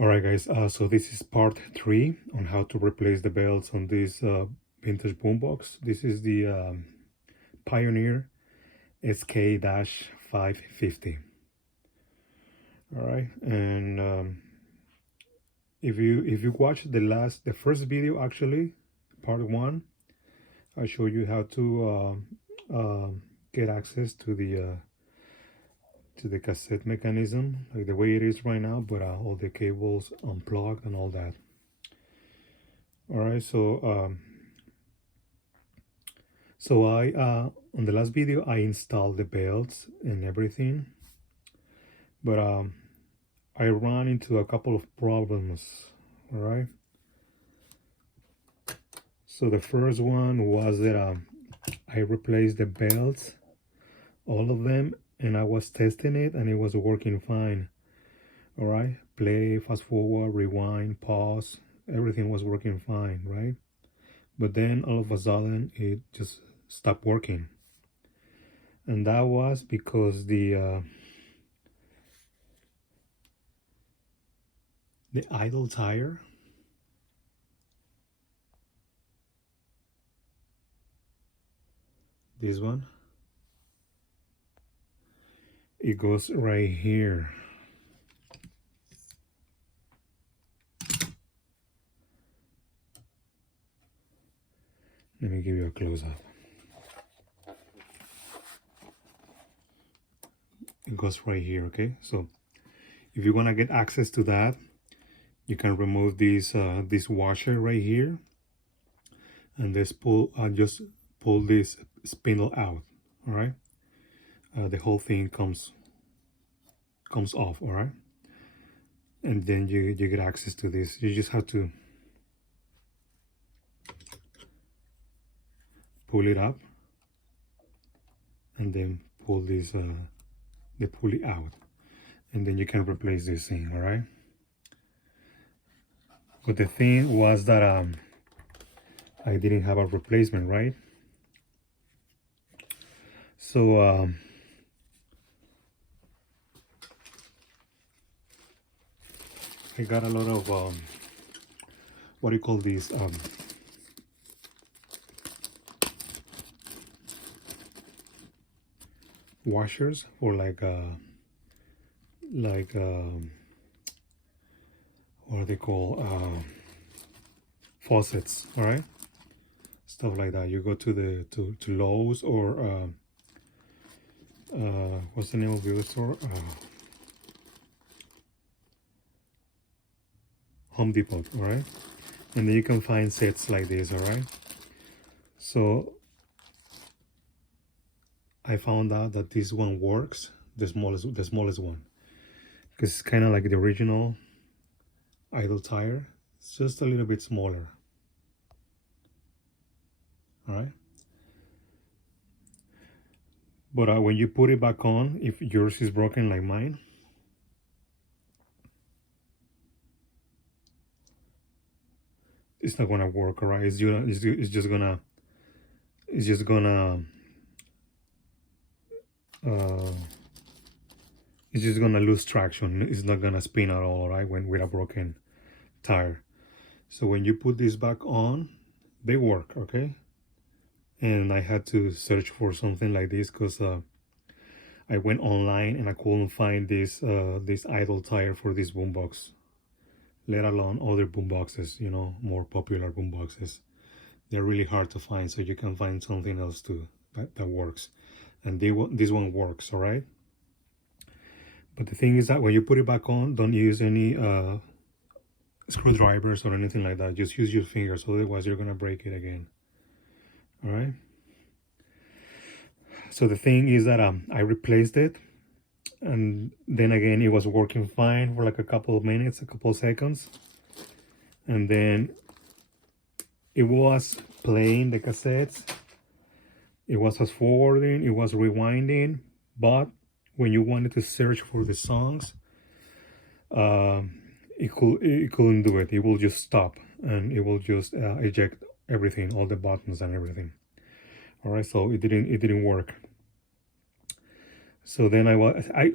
Alright guys, so this is part 3 on how to replace the belts on this vintage boombox. This is the Pioneer SK-550. Alright, and if you watch the first video, actually, part 1, I show you how to get access to the cassette mechanism, like the way it is right now, but all the cables unplugged and all that. All right, so I on the last video I installed the belts and everything, but I ran into a couple of problems. All right, so the first one was that I replaced the belts, all of them, and I was testing it and it was working fine. All right, play, fast forward, rewind, pause, everything was working fine, right? But then all of a sudden it just stopped working, and that was because the idle tire, this one, it goes right here. Let me give you a close-up. It goes right here, okay? So if you want to get access to that, you can remove this washer right here, and just pull this spindle out. All right, the whole thing comes off. All right, and then you get access to this. You just have to pull it up and then pull this the pulley out, and then you can replace this thing. All right, but the thing was that I didn't have a replacement, right? So I got a lot of what do you call these, washers, or like what are they called, faucets. All right, stuff like that. You go to the to Lowe's, or what's the name of the other store, Home Depot. All right, and then you can find sets like this. All right, so I found out that this one works, the smallest one, because it's kind of like the original idle tire. It's just a little bit smaller. All right, but when you put it back on, if yours is broken like mine, it's not gonna work. All right, it's just gonna lose traction. It's not gonna spin at all, right, when with a broken tire. So when you put this back on, they work, okay? And I had to search for something like this because I went online and I couldn't find this idle tire for this boombox, let alone other boomboxes, you know, more popular boomboxes. They're really hard to find, so you can find something else too that works. And this one works, all right? But the thing is that when you put it back on, don't use any screwdrivers or anything like that. Just use your fingers, otherwise you're gonna break it again. All right, so the thing is that I replaced it, and then again it was working fine for like a couple of minutes, a couple of seconds, and then it was playing the cassettes, it was fast forwarding, it was rewinding, but when you wanted to search for the songs, it couldn't do it. It will just stop, and it will just eject everything, all the buttons and everything. All right, so it didn't work. So then I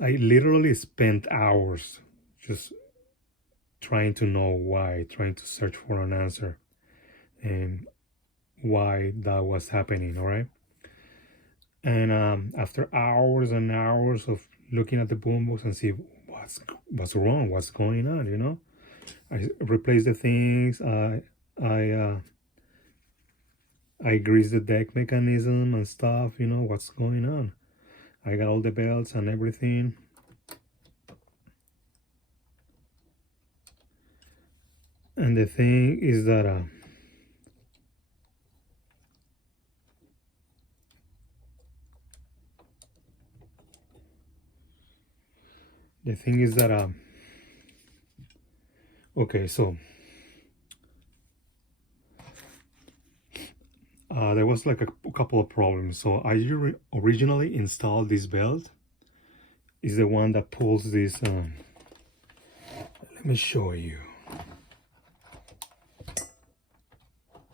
literally spent hours just trying to know why, trying to search for an answer and why that was happening. All right. And after hours and hours of looking at the boombox and see what's wrong, what's going on, you know, I replaced the things. I greased the deck mechanism and stuff. You know what's going on. I got all the belts and everything. And the thing is that okay, so there was like a couple of problems. So I originally installed this belt. Is the one that pulls this. Let me show you.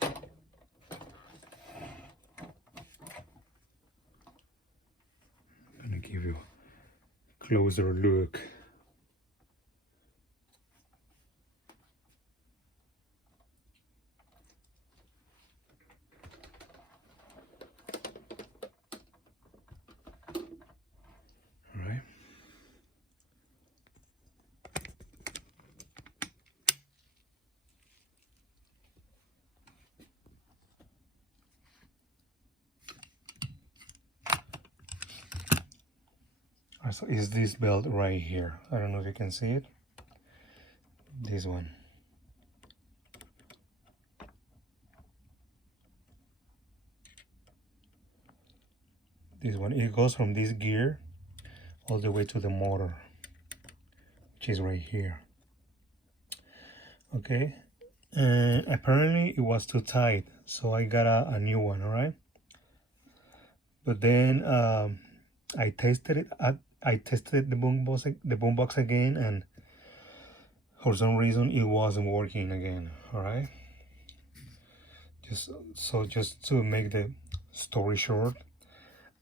I'm gonna give you a closer look. So is this belt right here. I don't know if you can see it. This one. This one. It goes from this gear all the way to the motor, which is right here. Okay. And apparently it was too tight, so I got a new one. All right. But then I tested it. I tested the boombox again, and for some reason it wasn't working again. All right. Just to make the story short,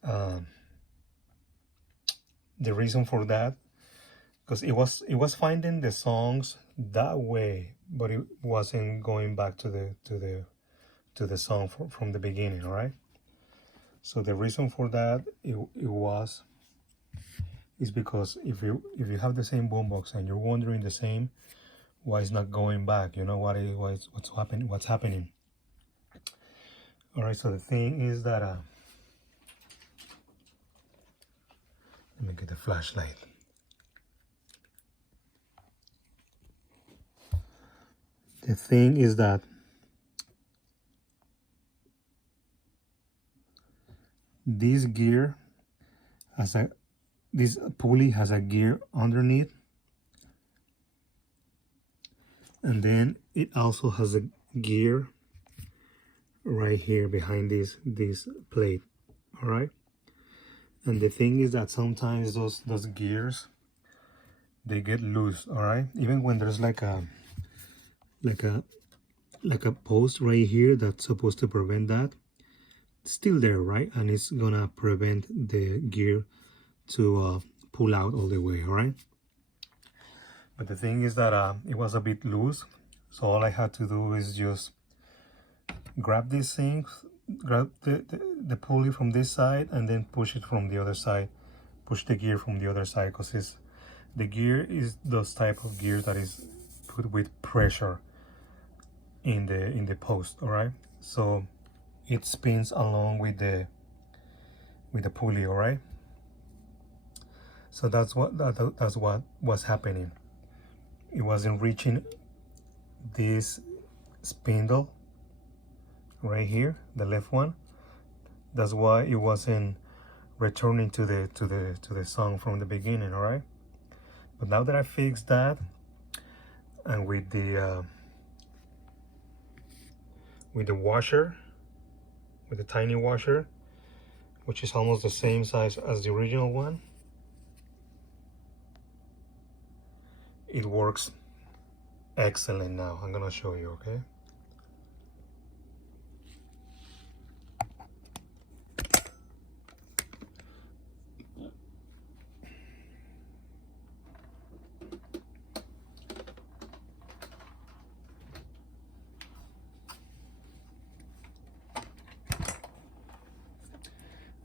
the reason for that, because it was finding the songs that way, but it wasn't going back to the song from the beginning. All right. So the reason for that is because if you have the same boombox and you're wondering the same, why it's not going back, you know what's happening. All right, so the thing is that let me get the flashlight. The thing is that this gear this pulley has a gear underneath, and then it also has a gear right here behind this plate. All right, and the thing is that sometimes those gears, they get loose. All right, even when there's like a post right here that's supposed to prevent that, it's still there, right? And it's gonna prevent the gear to pull out all the way. All right, but the thing is that it was a bit loose, so all I had to do is just grab these things, grab the pulley from this side, and then push it from the other side, push the gear from the other side, because the gear is those type of gears that is put with pressure in the post. All right, so it spins along with the pulley. All right, so that's what was happening. It wasn't reaching this spindle right here, the left one. That's why it wasn't returning to the song from the beginning. All right, but now that I fixed that, and with the washer, with the tiny washer, which is almost the same size as the original one, it works excellent now. I'm gonna show you, okay?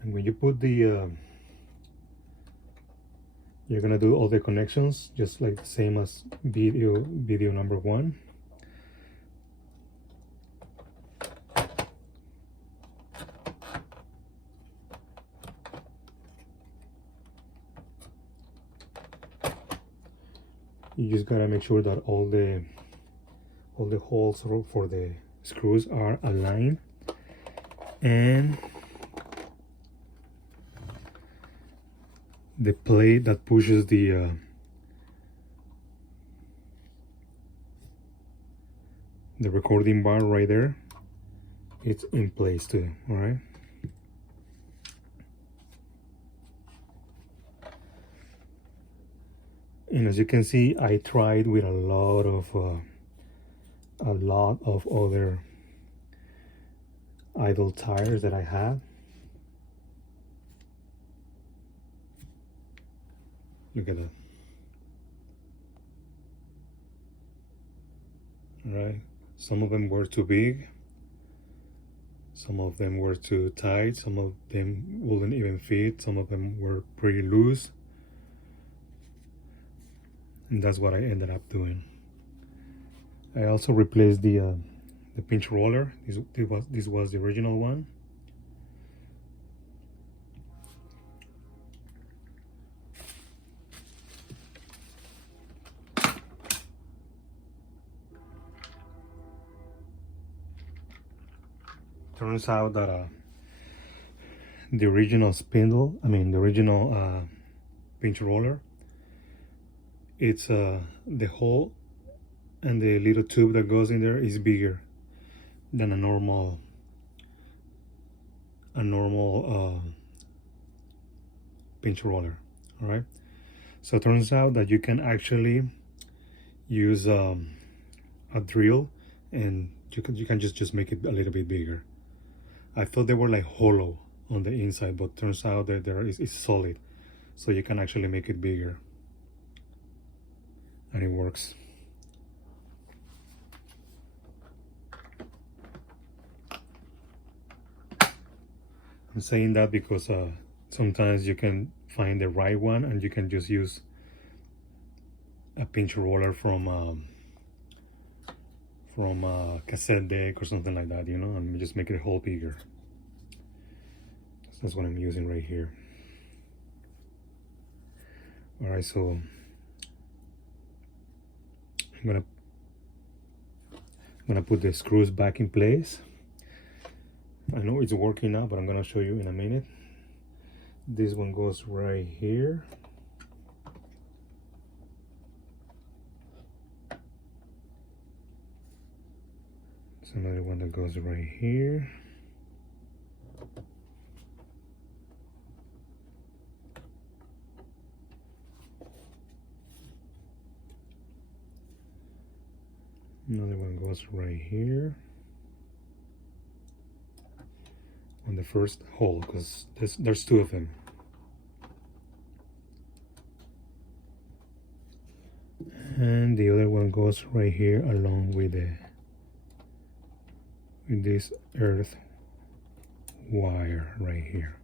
And when you put the you're gonna do all the connections just like the same as video number 1. You just gotta make sure that all the holes for the screws are aligned, and the plate that pushes the recording bar right there, it's in place too. All right. And as you can see, I tried with a lot of other idle tires that I have. Look at that. All right. Some of them were too big. Some of them were too tight. Some of them wouldn't even fit. Some of them were pretty loose. And that's what I ended up doing. I also replaced the pinch roller. This was the original one. Turns out that the original spindle, the original pinch roller, it's the hole and the little tube that goes in there is bigger than a normal pinch roller. All right, so it turns out that you can actually use a drill, and you can just make it a little bit bigger. I thought they were like hollow on the inside, but turns out that it's solid, so you can actually make it bigger, and it works. I'm saying that because sometimes you can find the right one and you can just use a pinch roller from a cassette deck or something like that, you know, and just make it a hole bigger. So that's what I'm using right here. All right, so I'm gonna put the screws back in place. I know it's working now, but I'm gonna show you in a minute. This one goes right here. There's another one that goes right here. Another one goes right here on the first hole, because there's 2 of them. And the other one goes right here along with this earth wire right here.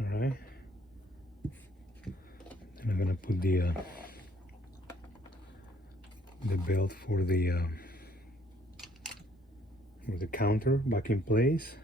All right, and I'm gonna put the belt for the counter back in place.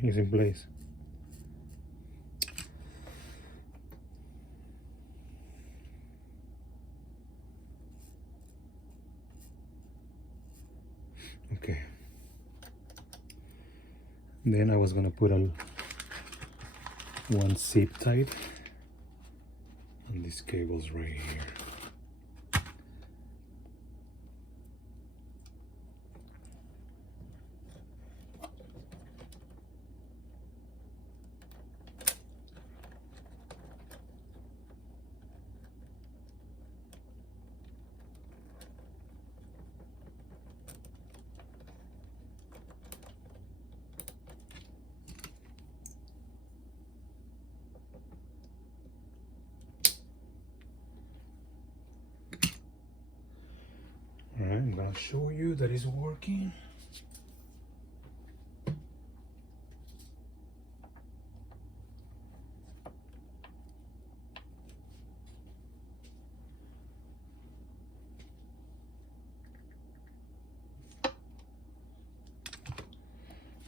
Is in place. Okay. Then I was gonna put one zip tied and these cables right here. Alright, I'm gonna show you that it's working.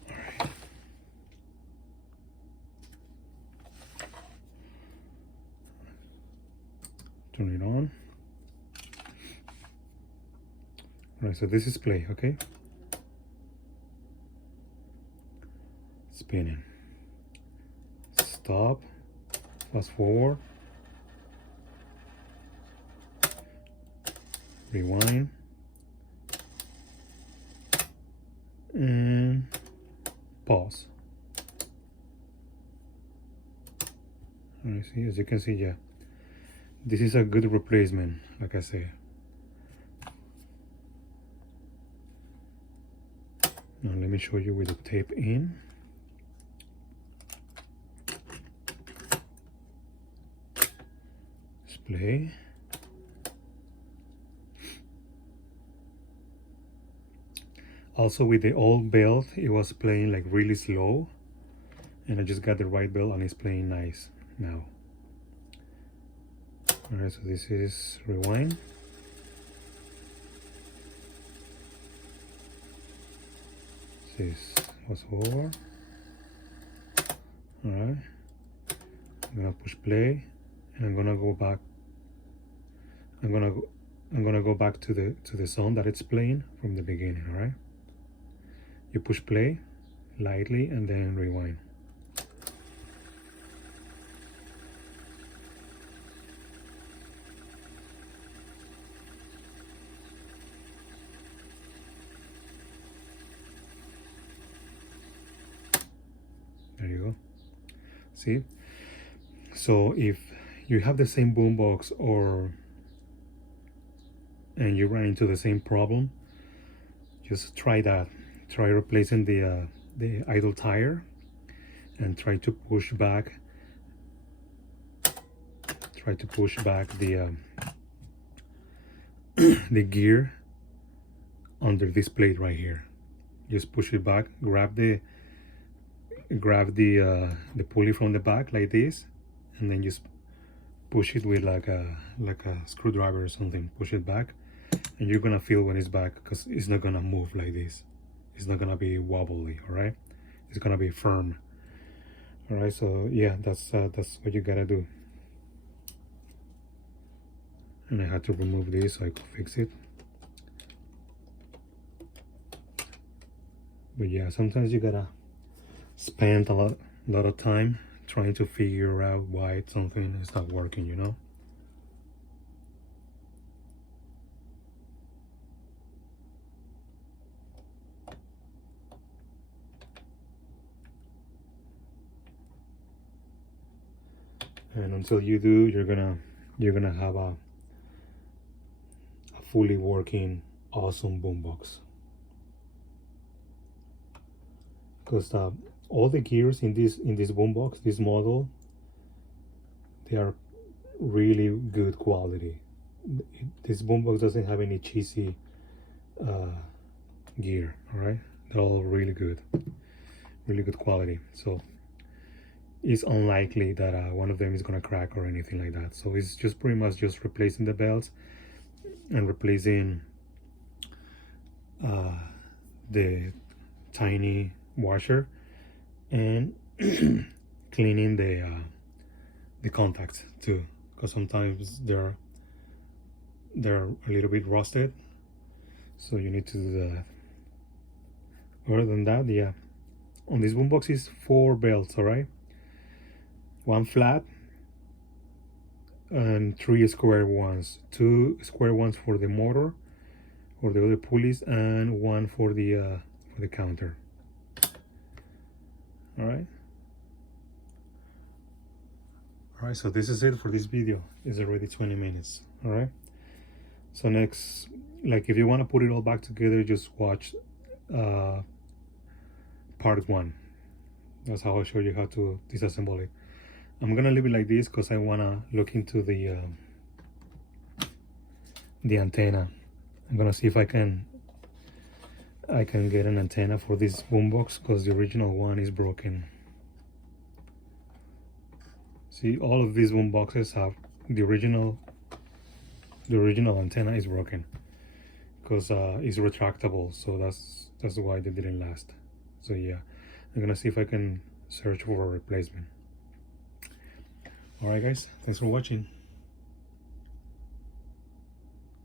Alright. Turn it on. Alright, so this is play, okay? Spinning. Stop. Fast forward. Rewind. And pause. Alright, see, as you can see, yeah. This is a good replacement, like I say. Now let me show you with the tape in. Display. Also with the old belt, it was playing like really slow, and I just got the right belt and it's playing nice now. Alright, so this is rewind. This was over. Alright, I'm gonna push play, and I'm gonna go back. I'm gonna go back to the song that it's playing from the beginning. Alright, you push play lightly and then rewind. There you go. See? So if you have the same boombox and you run into the same problem, just try that. Try replacing the idle tire and try to push back. Try to push back the the gear under this plate right here. Just push it back. Grab the pulley from the back like this, and then just push it with like a screwdriver or something. Push it back, and you're gonna feel when it's back, because it's not gonna move like this. It's not gonna be wobbly. All right, it's gonna be firm. All right, so yeah, that's what you gotta do. And I had to remove this so I could fix it. But yeah, sometimes you gotta spend a lot of time trying to figure out why something is not working, you know. And until you do, you're gonna have a fully working awesome boombox. Because all the gears in this boombox, this model, they are really good quality. This boombox doesn't have any cheesy gear. All right, they're all really good quality. So it's unlikely that one of them is gonna crack or anything like that. So it's just pretty much just replacing the belts and replacing the tiny washer and cleaning the contacts too, because sometimes they're a little bit rusted, so you need to do that. Other than that, yeah, on this boombox is 4 belts. All right, one flat, and 3 square ones, 2 square ones for the motor or the other pulleys, and 1 for the counter. All right, so this is it for this video. It's already 20 minutes. All right, so next, like, if you want to put it all back together, just watch part 1. That's how I show you how to disassemble it. I'm gonna leave it like this because I wanna look into the antenna. I'm gonna see if I can get an antenna for this boombox, because the original one is broken. See, all of these boomboxes have the original antenna is broken, because it's retractable, so that's why they didn't last. So yeah, I'm gonna see if I can search for a replacement. All right guys, thanks for watching.